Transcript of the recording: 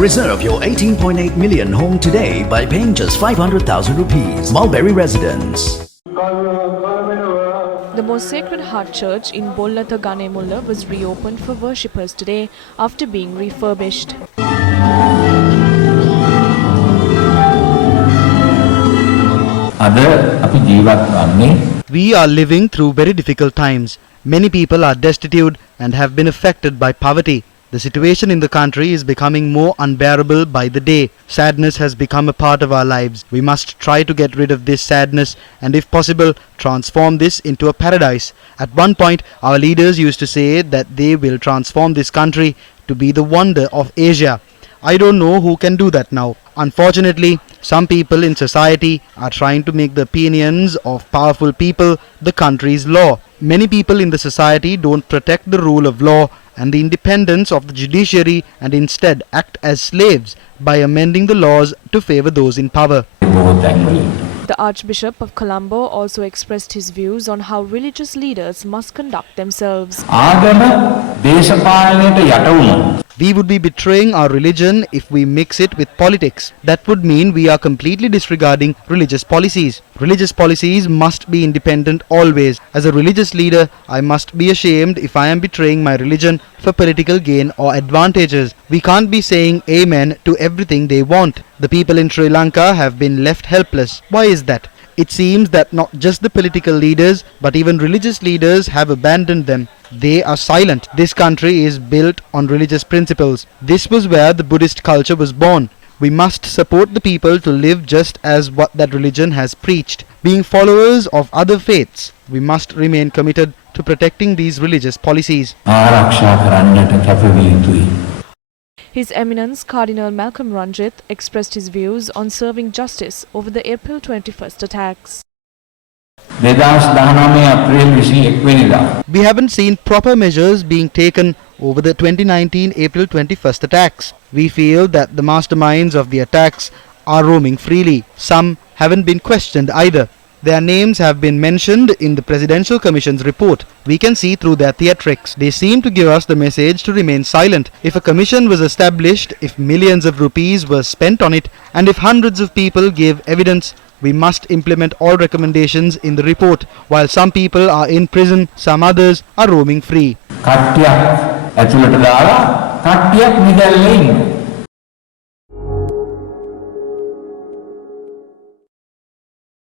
Reserve your 18.8 million home today by paying just 500,000 rupees. Mulberry Residence. The Most Sacred Heart Church in Bollata Ganemulla was reopened for worshippers today after being refurbished. We are living through very difficult times. Many people are destitute and have been affected by poverty. The situation in the country is becoming more unbearable by the day. Sadness has become a part of our lives. We must try to get rid of this sadness and, if possible, transform this into a paradise. At one point, our leaders used to say that they will transform this country to be the wonder of Asia. I don't know who can do that now. Unfortunately, some people in society are trying to make the opinions of powerful people the country's law. Many people in the society don't protect the rule of law and the independence of the judiciary and instead act as slaves by amending the laws to favor those in power. The Archbishop of Colombo also expressed his views on how religious leaders must conduct themselves. We would be betraying our religion if we mix it with politics. That would mean we are completely disregarding religious policies. Religious policies must be independent always. As a religious leader, I must be ashamed if I am betraying my religion for political gain or advantages. We can't be saying amen to everything they want. The people in Sri Lanka have been left helpless. Why is that? It seems that not just the political leaders, but even religious leaders have abandoned them. They are silent. This country is built on religious principles. This was where the Buddhist culture was born. We must support the people to live just as what that religion has preached. Being followers of other faiths, we must remain committed to protecting these religious policies. His Eminence Cardinal Malcolm Ranjith expressed his views on serving justice over the April 21st attacks. We haven't seen proper measures being taken over the 2019 April 21st attacks. We feel that the masterminds of the attacks are roaming freely. Some haven't been questioned either. Their names have been mentioned in the Presidential Commission's report. We can see through their theatrics. They seem to give us the message to remain silent. If a commission was established, if millions of rupees were spent on it, and if hundreds of people gave evidence, we must implement all recommendations in the report. While some people are in prison, some others are roaming free.